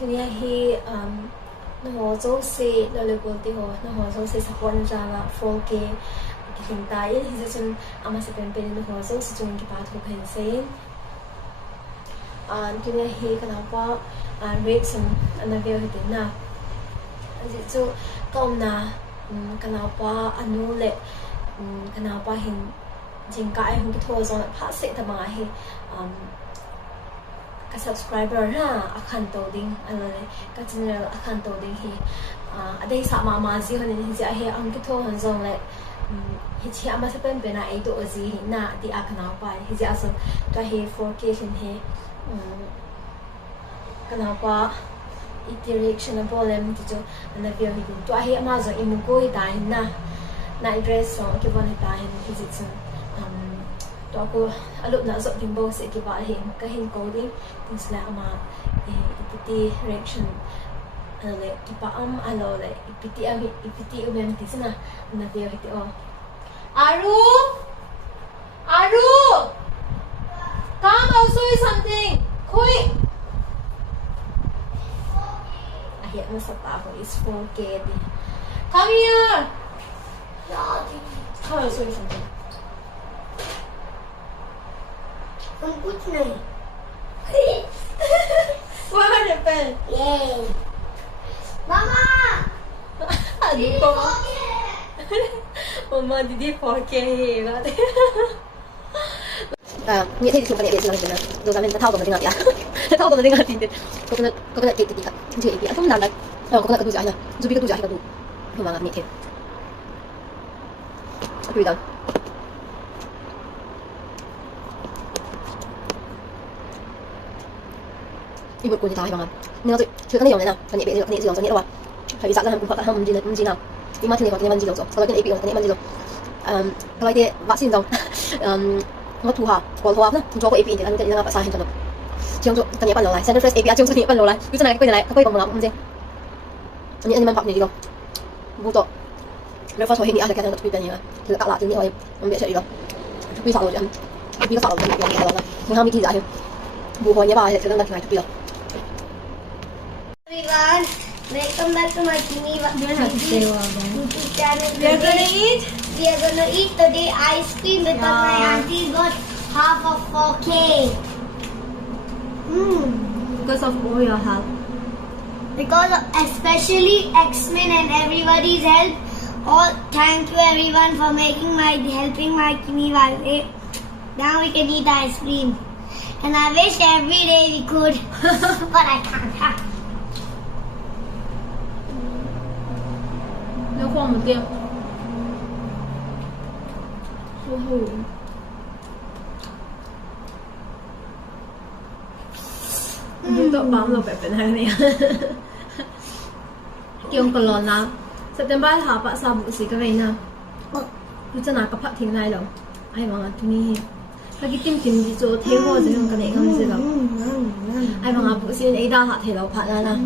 ทีนี้ที่nó họ dấu xe nó lấy bột thì nó họ dấu xe sắp quan ra là 4K cái hình tại thì sẽ ama sẽ bên nó họ dấu sẽ dùng cái bát thuộc hình xeทีนี้ที่ขนาดว่าreaction อันนั้นเดียวที่น่ะจิจูก็น่ะขนาดว่าอันนู้นเลยขนาดว่าเห็นจริงก็ไอ้คนที่โทรส่งพัสดุทำไมให้ก็ subscriber นะอาคารตัวดิ้งอะไรก็ general อาคารตัวดิ้งที่ได้สามารถมาสิคนนี้ที่จะให้อันที่โทรส่งเลยที่ที่อามาจะเป็นอะไรตัวสิน่ะที่อาคารไปที่จะส่งตัวให้ 4K เห็นให้kenapa iteration na problem dito na biyo hidin to ahi amazon imugo hitahin na address so kiba hitahin hizitsun to ako alup na so timbo sa kiba hin kahin coding tin sila ama ipiti reaction ale kiba alo le ipiti umem tisna na biyo hiti o Aru come also is something quick hiện nó sắp tạo is 4K đi come here thôi sorry something không कुछ नहीं what happened yeah mama aduh mama didi 4K hết nghĩa thì chúng ta để biết rằng rồi咱们套懂了这个呀，套懂了这个点点，我给你看，这个一边，他们拿来，我给他度假呢，就比个度假一个度，我妈妈面前，对的。이거 꼴이 다 해방아. 내가 저 간에 영내나, 간에 배에 간에 영상 해라. phải dặn ra hầm hoặc hầm gì nào, nhưng mà thì này còn cái vấn gì đâu, sau đó cái này bị cái vấn gì đâu, cái này vaccine đâu, nó thu hà, còn thu hà nữa, cho cái AP thì anh cái là sai hết rồi, chỉ cho cái này bắt đầu lại, send fresh AP, chỉ cho cái này bắt đầu lại, cái này, cái còn làm không gì, anh mình học gì đâu, vô tội, nếu phát số hình ảnh cái này nó bị cái gì thì là cả lại thì thôi, không biết chuyện gì đâu, bị sao rồi chứ, bị sao rồi thì cái đó, nhưng không bị gì vậy, vô hồi nhớ bài thì sẽ đang cái này bị rồi. Everyone, welcome back to my Kimme YouTube channel. We are gonna eat. We are gonna eat today ice cream because my auntie got half of 4K. Because of all your help. Because of especially X-Men and everybody's help. Oh, thank you everyone for helping my Kimme Valley. Now we can eat ice cream. And I wish every day we could, but I can't. Nếu không một tiêu. Chúng tôi bám vào bệnh này nè. Kiông còn lòn nào. September thảo bạc sao bụng xí cái này nào. Cứ chân nào có phát thiên này đâu. Ai bảo là tôi đi. Cái tim đi chỗ thế hoa rồi không cái này không gì đâu. Ai bảo là bụng xí này đa hạ thể lâu phát ra là.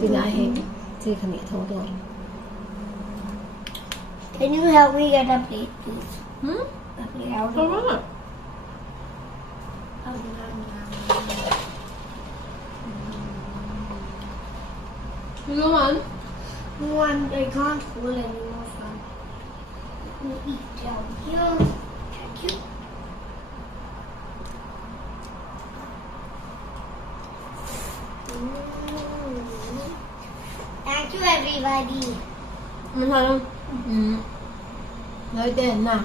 Thì này hết. Thì cái này thôi rồi. Can you help me get a plate, please? A plate out. Alright. You don't want? No, I can't hold anymore from. Let me eat down here. Thank you. Thank you, everybody. Mình thôi không? Nói tên nào.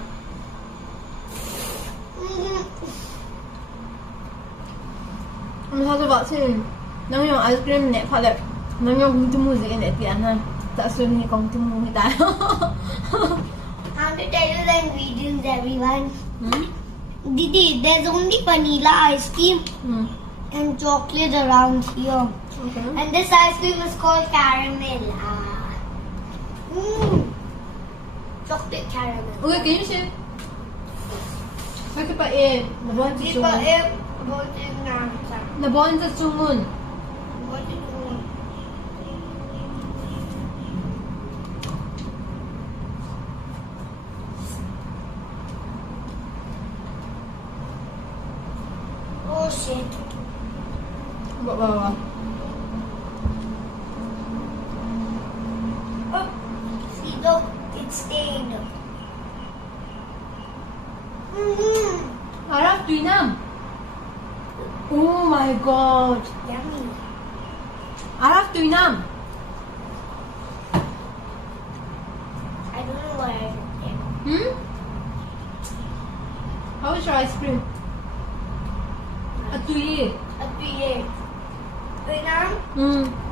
Mình thôi cho bạn xin. Nó dùng ice cream này phải là nó dùng công ty mua gì cái này tiền ha. Tại sao mình công ty mua hiện tại? I want to tell you the ingredients, everyone. Didi, there's only vanilla ice cream and chocolate around here. Okay. And this ice cream is called caramel. Chocolate caramel. Okay, can you see? Bakit pa eh? Nabuhan sa Di sumun. ba voting na sa Nabuhan sa sumun. voting ko. Oh shit. Ba. Look, it's stained. Araf, Twinam. Oh my god. Yummy. Araf, Twinam. I don't know why I did it. How is your ice cream? A tui. A period. Wait now. Oh.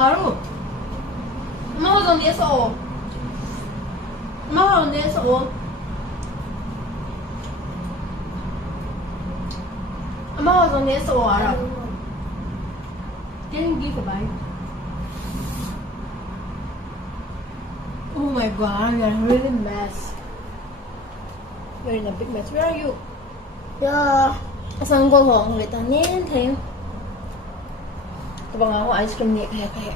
Aru. Mama hold on this all. Mama hold on this all. Mama hold on this all, Aru. Can you give a bite? Oh my god, you're really a mess. You're in a big mess. Where are you? Yeah. Saan ko ho? Người ta nén thêm. Tôi bằng áo ice cream nhẹ nhẹ kaya.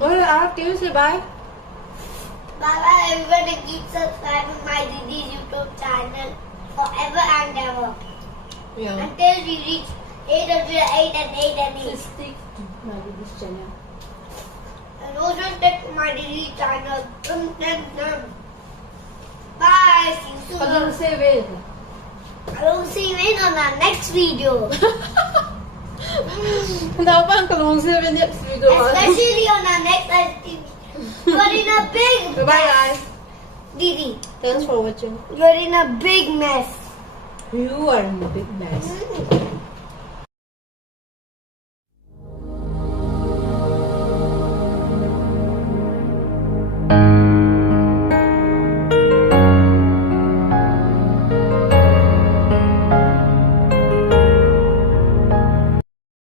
Ôi, Arab, can you say bye? Bye bye everybody, keep subscribing my Didi's YouTube channel forever and ever. Yeah. Until we reach 808 and 8 and 8. Stick to my this channel. And also stick to my Didi channel. Bye. See you Pag yung soon. say wait. I will see you in on our next video. Dapat ang say wait next video. Especially on our next video. You are in a big Bye guys. Didi, Thanks for watching. you are in a big mess. You are in a big mess.